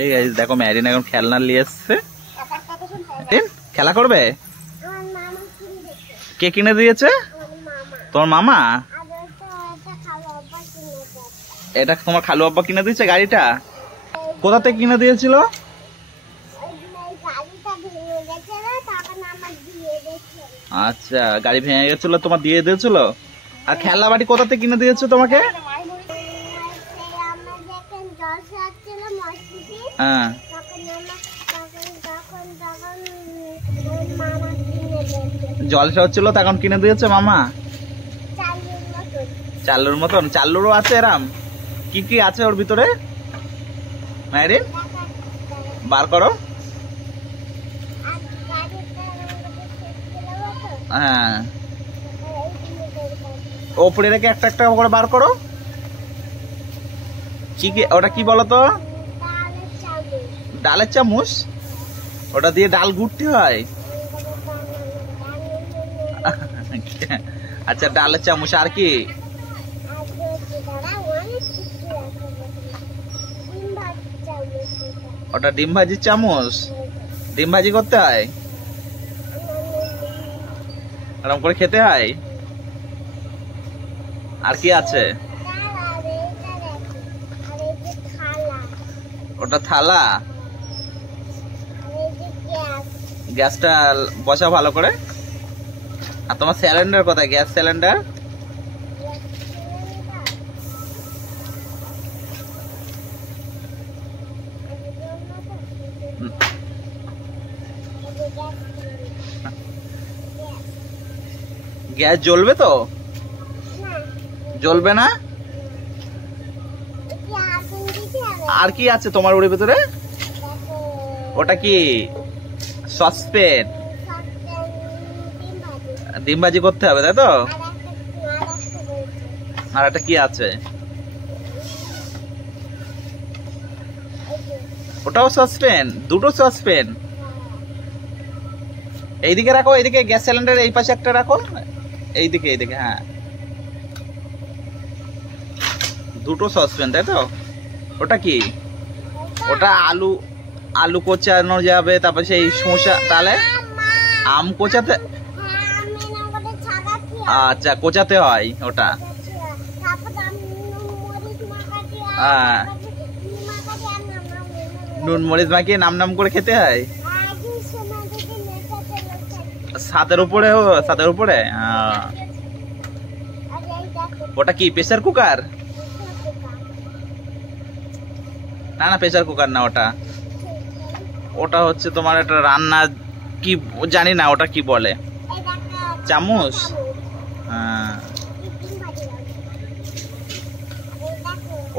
এই গাইস দেখো ম্যারিন এখন খেলনা নিয়ে এসছে। খেলা করবে? কে কিনে দিয়েছে? তোমার মামা। এটা তোমার খালু আব্বা কিনে দিয়েছে গাড়িটা? কোথা থেকে কিনে দিয়েছিল? আচ্ছা, গাড়ি ভেঙে গেছিল তোমার দিয়ে দিয়েছিল। আর খেলনা বাড়ি কোথা থেকে কিনে দিয়েছে তোমাকে? হ্যাঁ, জলসা হচ্ছিল তখন কিনে দিয়েছে মামা। চাল্লুর মতন? চাল্লুরও আছে এরাম? কি কি আছে ওর ভিতরে? ম্যারিন বার করো। হ্যাঁ, ওপরে রেখে একটা একটা করে বার করো। কি কি ওটা কি বলো তো? ডালের চামচ? ওটা দিয়ে ডাল গুড়তে হয়? আচ্ছা, ডালের চামচ। আর কি? ওটা ডিম ভাজির চামচ। ডিম ভাজি করতে হয়, এরকম করে খেতে হয়। আর কি আছে? ওটা থালা। গ্যাসটা বসা ভালো করে। আর তোমার সিলিন্ডার কোথায়? Gas cylinder? গ্যাস জ্বলবে তো? জ্বলবে না? আর কি আছে তোমার ওর ভিতরে? ওটা কি? সসপ্যান। ডিম ভাজি করতে হবে তাই তো? আর একটা কি আছে? ওটাও সসপ্যান? দুটো সসপ্যান? এইদিকে রাখো, এইদিকে গ্যাস সিলিন্ডার এই পাশে একটা রাখো। এইদিকে এইদিকে, হ্যাঁ, দুটো সসপ্যান তাই তো? ওটা কি? ওটা আলু আলু কোচানো যাবে, তারপর সেই শসা, তাহলে আম কোচাতে। আচ্ছা, কোচাতে হয় ওটা। হ্যাঁ, নুন মরিচ মাখিয়ে নাম নাম করে খেতে হয়। ছাদের উপরে? ছাদের উপরে। ওটা কি প্রেসার কুকার? না না, প্রেসার কুকার না ওটা। ওটা হচ্ছে তোমার একটা রান্না, কি জানি না ওটা কি বলে। চামচ? হ্যাঁ।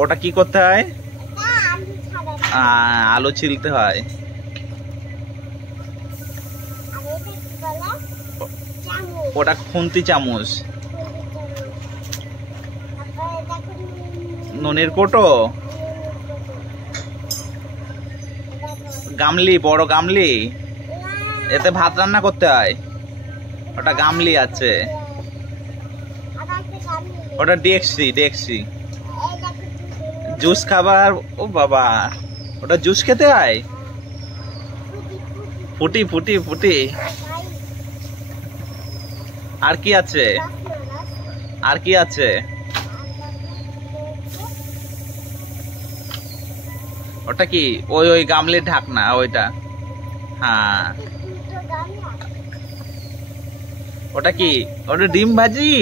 ওটা কি করতে হয়? আলু ছিলতে হয়। ওটা খুন্তি চামচ। নুনের কোটো? গামলি, বড় গামলি, এতে ভাত রান্না করতে হয়। ওটা গামলি আছে। ওটা ডেকসি। ডেকসি জুস খাবার। ও বাবা, ওটা জুস খেতে হয়? ফুটি ফুটি ফুটি। আর কি আছে? আর কি আছে? ওটা কি? ওই ওই গামলির ঢাকনা ওইটা। হ্যাঁ। ওটা কি? ওটা ডিম ভাজি।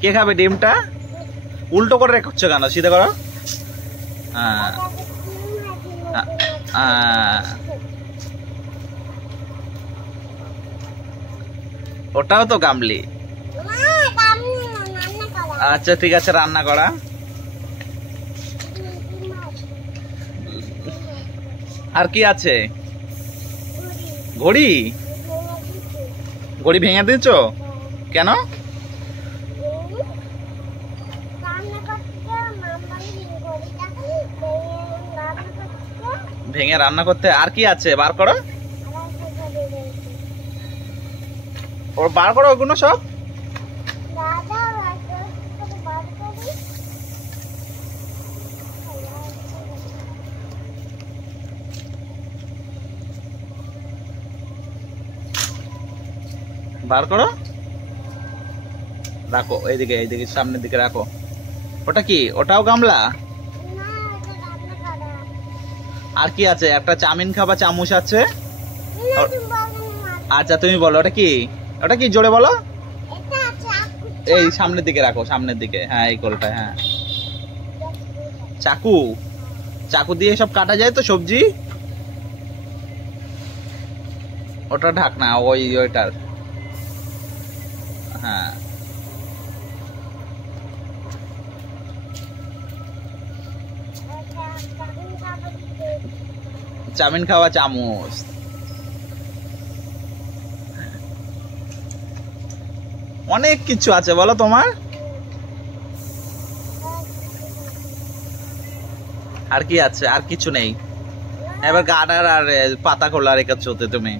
কে খাবে ডিমটা? উল্টো করে রেখেছো কেন? সিধা করো। হ্যাঁ, ওটাও তো গামলি। আচ্ছা ঠিক আছে, রান্না করা। আর কি আছে? ঘড়ি? ঘড়ি ভেঙে দিয়েছো কেন? ভেঙে রান্না করতে। আর কি আছে? বার করো। ওর বার করো ওগুলো সব। বার করো, রাখো এইদিকে, এইদিকে সামনের দিকে রাখো। ওটা কি? ওটাও গামলা? আর কি আছে? একটা চাউমিন খাবা চামচ আছে। আচ্ছা তুমি বলো ওটা কি? ওটা কি জোরে বলো। এই সামনের দিকে রাখো, সামনের দিকে, হ্যাঁ এই কোলটা, হ্যাঁ। চাকু, চাকু দিয়ে সব কাটা যায় তো সবজি। ওটা ঢাকনা, ওইটার, হ্যাঁ। চাউমিন খাওয়া চামচ। অনেক কিছু আছে বলো তোমার। আর কি আছে? আর কিছু নেই। এবার গার্ডার আর পাতা খোলা রেখেছো তুমি।